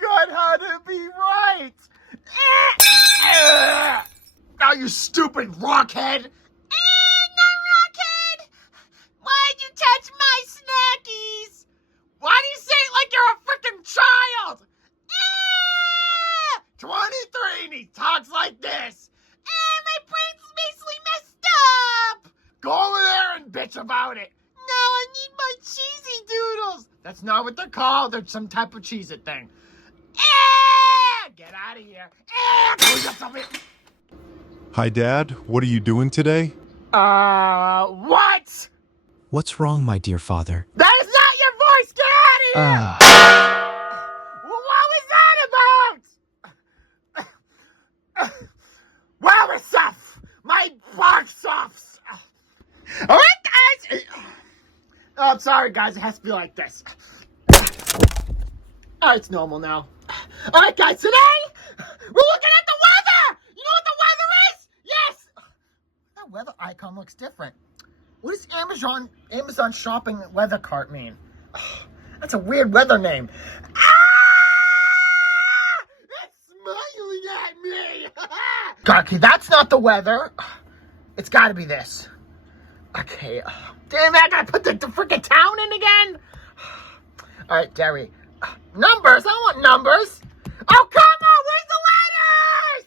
God, how to be right? Now, you stupid rockhead! No, Rockhead! Why'd you touch my snackies? Why do you say it like you're a freaking child? 23 and he talks like this. My brain's basically messed up! Go over there and bitch about it. No, I need my cheesy doodles! That's not what they're called. They're some type of Cheez-It thing. Get out of here. Go get something. Hi, Dad. What are you doing today? What? What's wrong, my dear father? That is not your voice! Get out of here! What was that about? Well, it's off. My box offs. All right, guys. Oh, I'm sorry, guys. It has to be like this. Oh, it's normal now. All right, guys. Today, we're looking at the weather. You know what the weather is? Yes. That weather icon looks different. What does Amazon shopping weather cart mean? That's a weird weather name. It's smiling at me. Okay, that's not the weather. It's got to be this. Okay. Damn it, I gotta put the freaking town in again. All right, Derry. Numbers. I don't want numbers. Oh, come on. Where's the letters?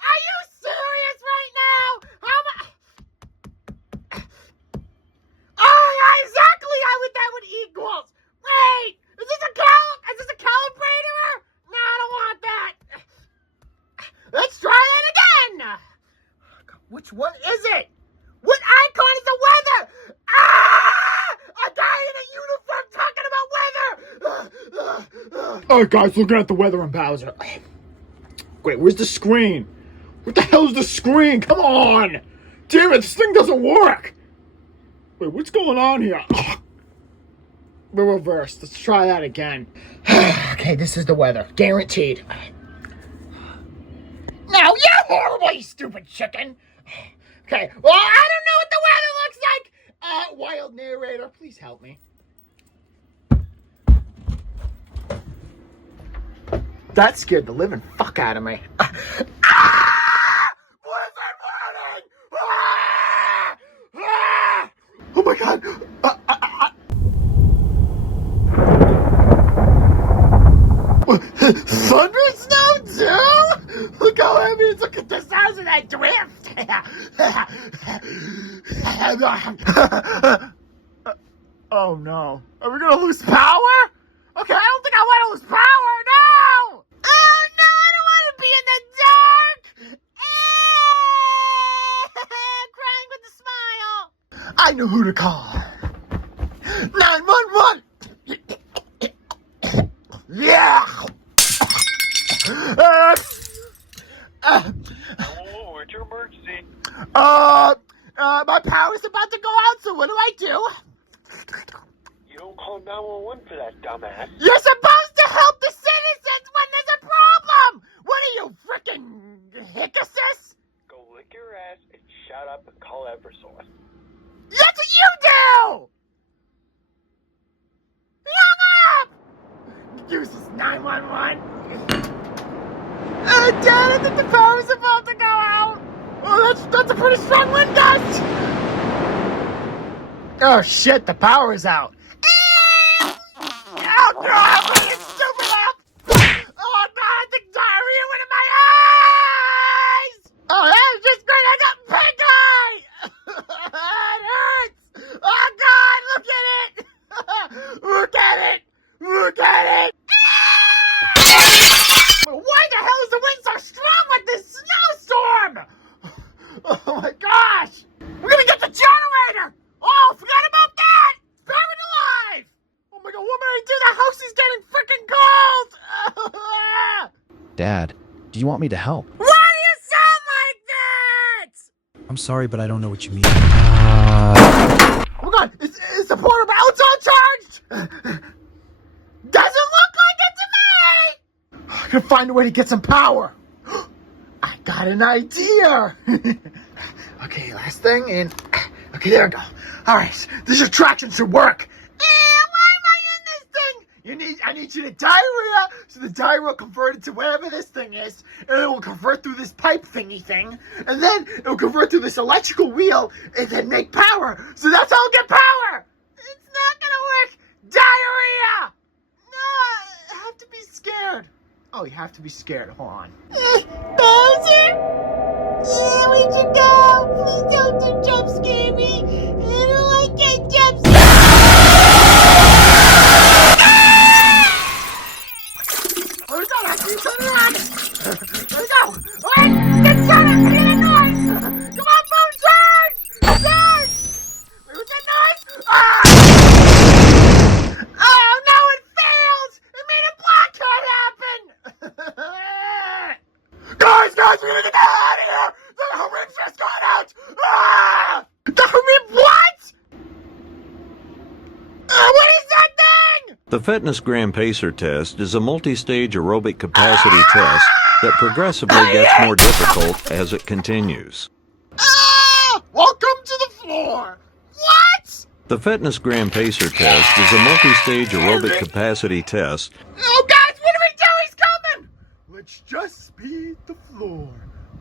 Are you serious right now? How much? Oh, yeah, exactly how that would equals. Wait, is this a calibrator? No, I don't want that. Let's try that again. Which one is it? What icon is the weather? A guy in a uniform talking about weather. All right, guys, looking at the weather in Bowser. Wait, where's the screen? What the hell's the screen? Come on. Damn it, this thing doesn't work. Wait, what's going on here? We're reversed. Let's try that again. Okay, this is the weather. Guaranteed. Now, you're horrible, you stupid chicken. Okay, well, I don't know what the weather looks like. Wild narrator, please help me. That scared the living fuck out of me. What is that burning? Oh my god. Thunder and snow too? Look how heavy it is. Look at the size of that drift. Oh no. Are we gonna lose power? Okay, I don't think I want to lose power. No! Oh no, I don't want to be in the dark. Crying with a smile. I know who to call. 911. Yeah. Hello, what's your emergency? My power's about to go out, so what do I do? You don't call 911 for that, dumbass. You're supposed to help the citizens when there's a problem! What are you, frickin' hiccuses? Go lick your ass and shut up and call Eversource. That's what you do! Hang up! Useless 911. Dad, I think the power's about to go out. Oh, that's a pretty strong wind gust. Oh shit, the power is out. Oh god, what are you stupid up? Oh god, I think diarrhea went in my eyes. Oh, that was just great. I got pink eye. It hurts. Oh god, look at it. Look at it. Look at it. Why the hell is the wind so strong with this snowstorm? Oh my gosh! We're gonna get the generator! Oh, forgot about that! It's buried alive! Oh my god, what am I gonna do? The house is getting freaking cold! Dad, do you want me to help? Why do you sound like that? I'm sorry, but I don't know what you mean. Oh my god, is the portable outside charged? Doesn't look like it to me! I gotta find a way to get some power. I got an idea. Okay, last thing, and okay, there we go. All right, this attraction should work. Why am I in this thing? I need you to diarrhea, so the diarrhea will convert into whatever this thing is, and it will convert through this pipe thingy thing, and then it will convert through this electrical wheel, and then make power. So that's how I'll get power. It's not gonna work. Diarrhea. No, I have to be scared. Oh, you have to be scared. Hold on. Bowser? Where'd you go? Please don't jump scare me. I don't like getting jump scared. Oh, it's not actually turn around. There we go. All right, get started. I hear that noise. Come on, phone, charge. Charge. Wait, what's that noise? Ah! Oh, no, it failed. It made a blockhead happen. Guys, we're gonna get the hell out of here. The Harib's just got out. Ah! The Harib what? What is that thing? The Fitness Gram Pacer test is a multi-stage aerobic capacity test that progressively gets more difficult as it continues. Ah! Welcome to the floor. What? The Fitness Gram Pacer test is a multi-stage aerobic capacity test. Oh, guys, what do we do? He's coming. Let's just speed the floor.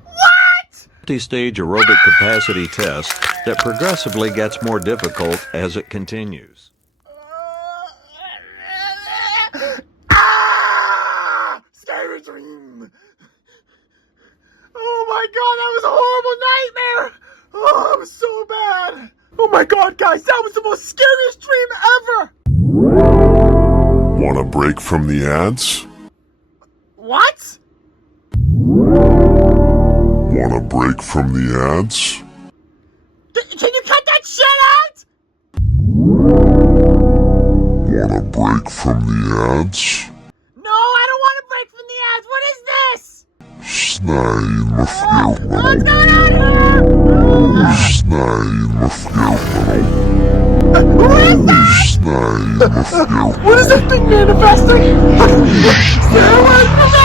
What? Multi-stage aerobic capacity test that progressively gets more difficult as it continues. Ah! Scary dream. Oh my god, that was a horrible nightmare. Oh, that was so bad. Oh my god, guys, that was the most scariest dream ever. Want a break from the ads? What? Want a break from the ads? Can you cut that shit out? Want a break from the ads? No, I don't want a break from the ads. What is this? Snij me What's fjärman. going on here? Snij me fjärman. What is that? Snij me fjärman. What is that thing manifesting? Stay away from me!